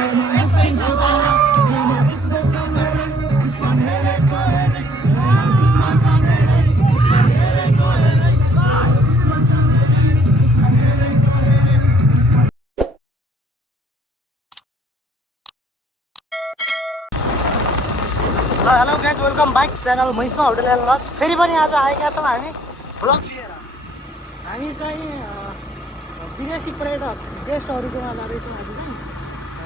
Hello guys welcome back channel Mahishma hotel and lodge. फेरि पनि आज आएका छौँ हामी भ्लग लिएर। हामी चाहिँ विदेशी पर्यटक गेस्टहरूकोमा जाँदैछौँ। आज चाहिँ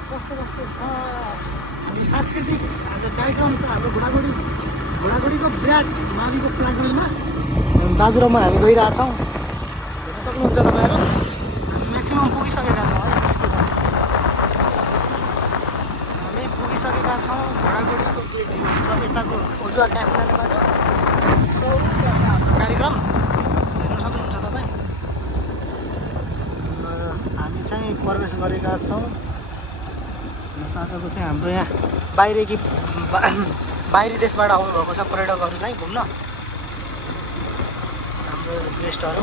कस्तो कस्तो छ सांस्कृतिक आज कार्यक्रम छ हाम्रो घोडाघोडीको विराट माविको प्राङ्गणमा दाजु र म हामी गइरहेछौँ। हेर्न सक्नुहुन्छ तपाईँहरू हामी म्याक्सिमम् पुगिसकेका छौँ है। हामी पुगिसकेका छौँ घोडाघोडीको गेट यताको उजुवा क्याम्पबाट। कार्यक्रम हेर्न सक्नुहुन्छ तपाईँ। हामी चाहिँ प्रवेश गरेका छौँ। आजको चाहिँ हाम्रो यहाँ बाहिरी देशबाट आउनुभएको छ पर्यटकहरू चाहिँ घुम्न हाम्रो गेस्टहरू।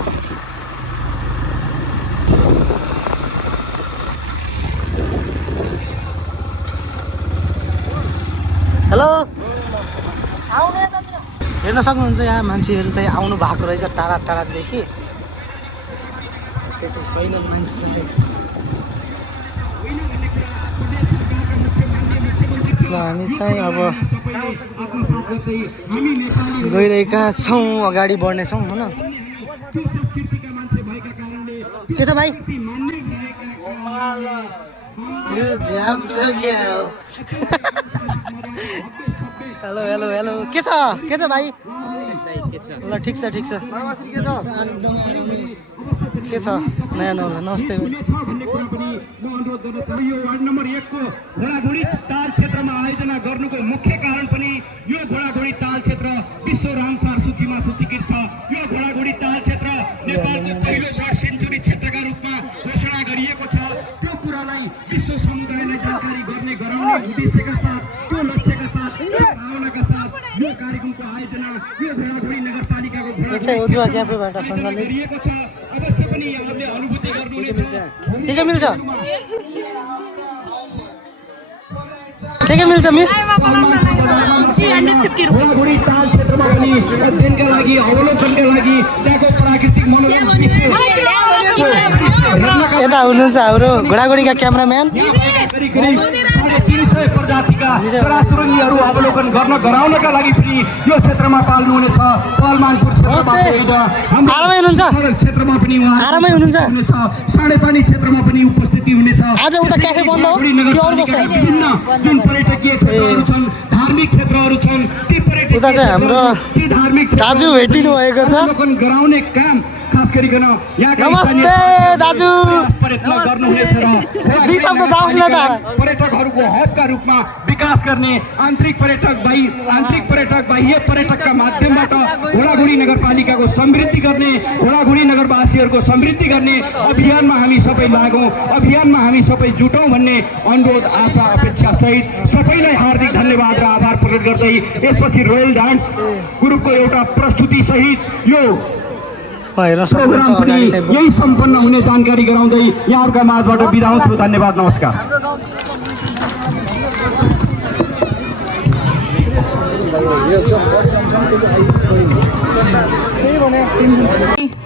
हेलो हेर्न सक्नुहुन्छ यहाँ मान्छेहरू चाहिँ आउनु भएको रहेछ टाढा टाढादेखि। त्यति छैन मान्छे चाहिँ। ल हामी चाहिँ अब गइरहेका छौँ, अगाडि बढ्नेछौँ होइन। के छ भाइ? हेलो हेलो हेलो के छ भाइ? ल ठिक छ ठिक छ। के छ नयाँ नौला? नमस्ते। यो वार्ड नम्बर 1 को घोडाघोडी ताल क्षेत्रमा आयोजना गर्नुको मुख्य कारण पनि यो घोडाघोडी ताल क्षेत्र विश्व रामसार सूचीमा सूचीकृत छ। यो घोडाघोडी ताल क्षेत्र नेपालको पहिलो शर्ट सेन्चुरी क्षेत्रका रूपमा घोषणा गरिएको छ। त्यो कुरालाई विश्व समुदायलाई जानकारी गर्ने गराउने उद्देश्यका साथ, त्यो लक्ष्यका साथ, त्यो भावनाका साथ यो कार्यक्रमको आयोजना यो घोडाघोडी नगरपालिकाको उजुवा क्याफेबाट सञ्चालित गरिएको छ। अवश्य पनि यहाँले अनुभूति गर्नुहुनेछ। के मिल्छ? के मिल्छ मिस? 350 रुपैयाँ। घोडाघोडी ताल क्षेत्रमा पनि अध्ययनका लागि, अवलोकनका लागि त्यहाँको प्राकृतिक मनोरम यता हुनुहुन्छ हाम्रो घोडाघोडीका क्यामेराम्यान। करिब 350 प्रजातिका चराचुरुङ्गीहरू अवलोकन गर्न गराउनका लागि पनि यो क्षेत्रमा पाल्नुहुनेछ। पालमानपुर आरामै हुनुहुन्छ? क्षेत्रमा पनि आरामै हुनुहुन्छ? साँडेपानी क्षेत्रमा पनि उपस्थिति हुनेछ। आज उता क्याफे बन्द हो? विभिन्न जुन पर्यटकीय क्षेत्रहरू छन्, धार्मिक क्षेत्रहरू छन्, ती पर्यटकीय उता चाहिँ हाम्रो धार्मिक दाजु भेटिनु भएको छ। अवलोकन गराउने काम खास गरिकन नमस्ते दाजु। प्रयत्न गर्नुहुनेछ र दुई शब्द जाओस् न त। पर्यटकहरूको हबका रूपमा विकास गर्ने आन्तरिक पर्यटक बाह्य पर्यटकका माध्यमबाट घोडाघोडी नगरपालिकाको समृद्धि गर्ने, घोडाघोडी नगरवासीहरूको समृद्धि गर्ने अभियानमा हामी सबै लागौँ, अभियानमा हामी सबै जुटौँ भन्ने अनुरोध, आशा, अपेक्षा सहित सबैलाई हार्दिक धन्यवाद र आभार प्रकट गर्दै यसपछि रोयल डान्स ग्रुपको एउटा प्रस्तुति सहित यो प्रोग्राम पनि यही सम्पन्न हुने जानकारी गराउँदै यहाँहरूका माझबाट बिदा हुन्छु। धन्यवाद, नमस्कार।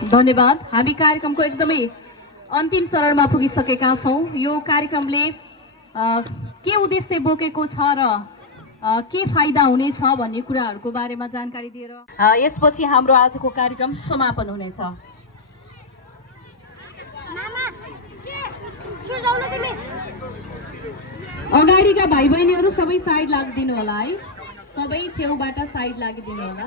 धन्यवाद। हामी कार्यक्रमको एकदमै अन्तिम चरणमा पुगिसकेका छौँ। यो कार्यक्रमले के उद्देश्य बोकेको छ र के फाइदा हुनेछ भन्ने कुराहरूको बारेमा जानकारी दिएर यसपछि हाम्रो आजको कार्यक्रम समापन हुनेछ। अगाडिका भाइ बहिनीहरू सबै साइड लागिदिनु होला है, सबै छेउबाट साइड लागिदिनु होला।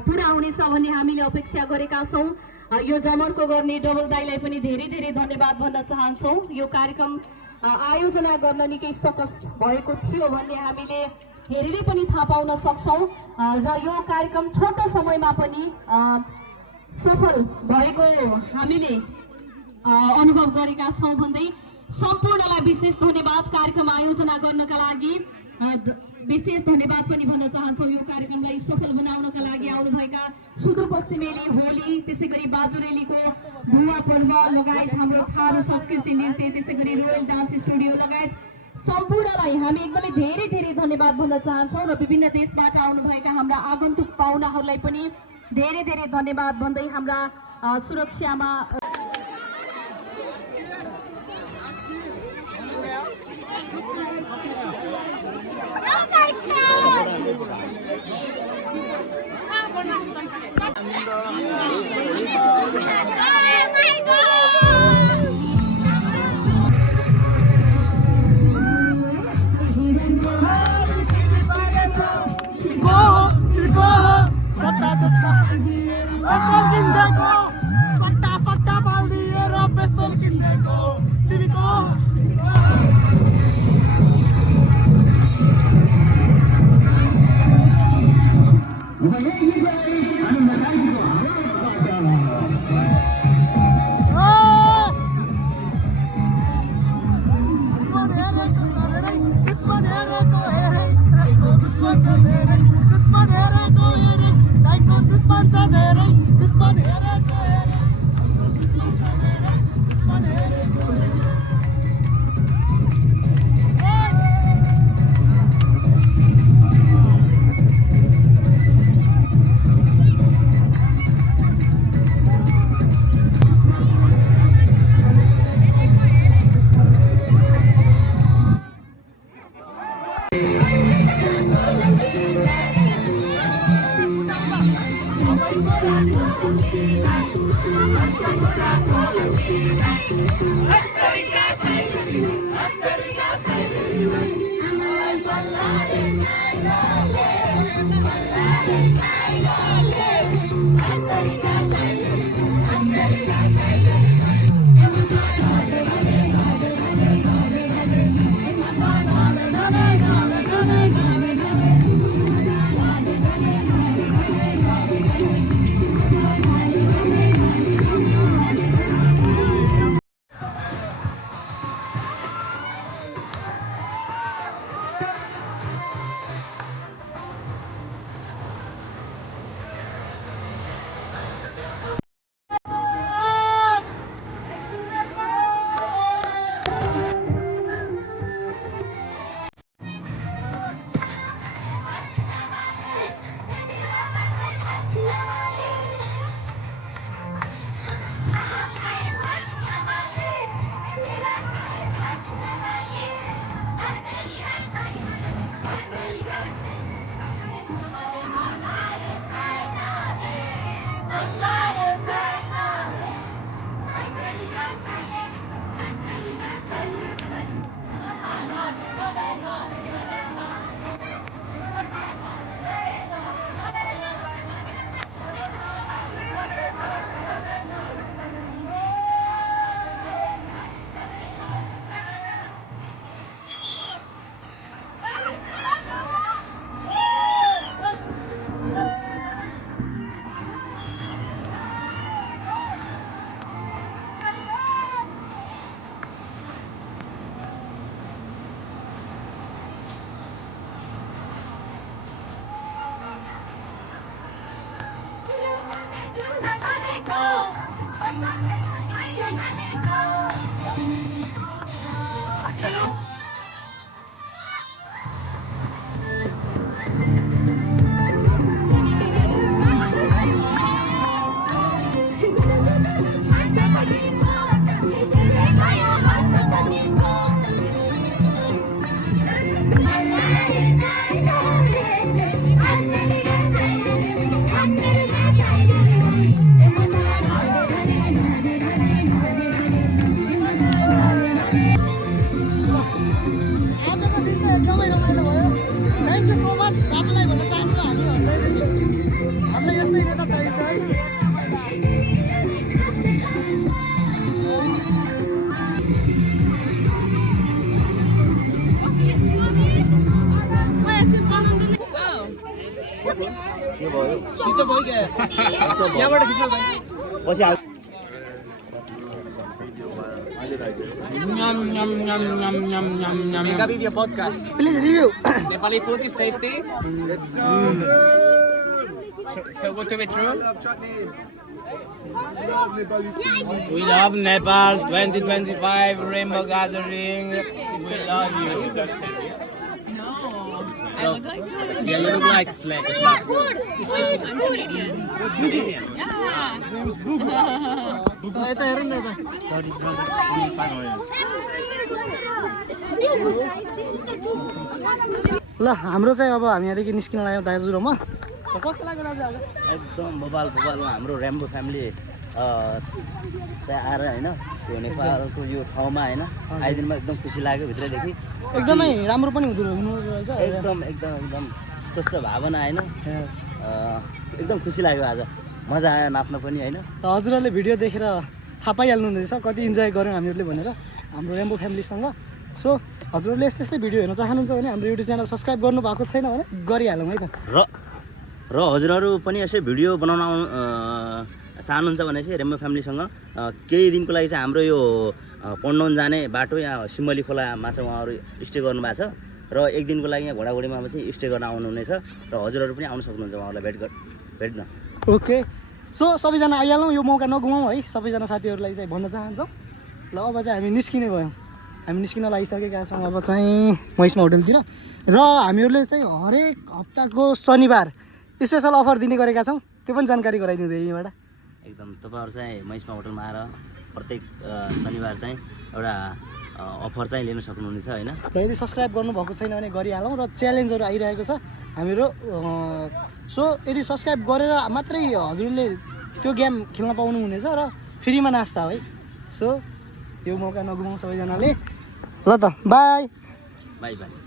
पुरा हुनेछ भन्ने हामीले अपेक्षा गरेका छौँ। यो जमर्को गर्ने डबल दाईलाई पनि धेरै धेरै धन्यवाद भन्न चाहन्छौँ। यो कार्यक्रम आयोजना गर्न निकै सकस भएको थियो भन्ने हामीले हेरेरै पनि थाहा पाउन सक्छौँ र यो कार्यक्रम छोटो समयमा पनि सफल भएको हामीले अनुभव गरेका छौँ भन्दै सम्पूर्णलाई विशेष धन्यवाद। कार्यक्रम आयोजना गर्नका लागि विशेष धन्यवाद पनि भन्न चाहन्छौँ। यो कार्यक्रमलाई सफल बनाउनका लागि आउनुभएका सुदूरपश्चिमेली होली, त्यसै गरी बाजुरेलीको भुवा पर्व लगायत हाम्रो थारू संस्कृति नृत्य, त्यसै गरी रोयल डान्स स्टुडियो लगायत सम्पूर्णलाई हामी एकदमै धेरै धेरै धन्यवाद भन्न चाहन्छौँ र विभिन्न देशबाट आउनुभएका हाम्रा आगन्तुक पाहुनाहरूलाई पनि धेरै धेरै धन्यवाद भन्दै हाम्रा सुरक्षामा खिच्छ भयो क्या यहाँबाट खिच्नु भाइ पछि आउ please review Nepali food is tasty. So good to be true. We love Nepal 2025 Rainbow Gathering. We love you. I look like you look like Slack. It's not good. I'm Canadian. यता हेर न यता ल हाम्रो चाहिँ अब हामी यहाँदेखि निस्किन लाग्यौँ दाजु र म कस्तो लाग्यो दाजु आज एकदम बबालमा हाम्रो रेम्बो फ्यामिली चाहिँ आएर होइन त्यो नेपालको यो ठाउँमा होइन आइदिनमा एकदम खुसी लाग्यो भित्रैदेखि एकदमै राम्रो पनि हुनु रहेछ एकदम एकदम एकदम स्वच्छ भावना होइन एकदम खुसी लाग्यो आज मजा आयो नाच्न पनि होइन त हजुरहरूले भिडियो देखेर थाहा पाइहाल्नु रहेछ कति इन्जोय गऱ्यौँ हामीहरूले भनेर हाम्रो रेम्बो फ्यामिलीसँग सो हजुरहरूले यस्तै यस्तै भिडियो हेर्न चाहनुहुन्छ भने हाम्रो युट्युब च्यानल सब्सक्राइब गर्नु भएको छैन भने गरिहालौँ है त र हजुरहरू पनि यसै भिडियो बनाउन चाहनुहुन्छ भने चाहिँ रेम्बो फ्यामिलीसँग केही दिनको लागि चाहिँ हाम्रो यो पन्डौन जाने बाटो यहाँ सिमली खोलामा चाहिँ उहाँहरू स्टे गर्नुभएको छ र एक दिनको लागि यहाँ घोडाघोडीमा चाहिँ स्टे गर्न आउनुहुनेछ र हजुरहरू पनि आउन सक्नुहुन्छ उहाँहरूलाई भेट्न ओके सो सबैजना आइहालौँ यो मौका नगुमाउँ है सबैजना साथीहरूलाई चाहिँ भन्न चाहन्छौँ ल अब चाहिँ हामी निस्किने भयौँ हामी निस्किन लागिसकेका छौँ अब चाहिँ महिष्मा होटलतिर र हामीहरूले चाहिँ हरेक हप्ताको शनिबार स्पेसल अफर दिने गरेका छौँ त्यो पनि जानकारी गराइदिँदै यहीँबाट एकदम तपाईँहरू चाहिँ महिष्मा होटलमा आएर प्रत्येक शनिबार चाहिँ एउटा अफर चाहिँ लिन सक्नुहुनेछ होइन र यदि सब्सक्राइब गर्नुभएको छैन भने गरिहालौँ र च्यालेन्जहरू आइरहेको छ हामीहरू सो यदि सब्सक्राइब गरेर मात्रै हजुरले त्यो गेम खेल्न पाउनुहुनेछ र फ्रीमा नास्ता है सो यो मौका नगुमाउँ सबैजनाले ल त बाई बाई बाई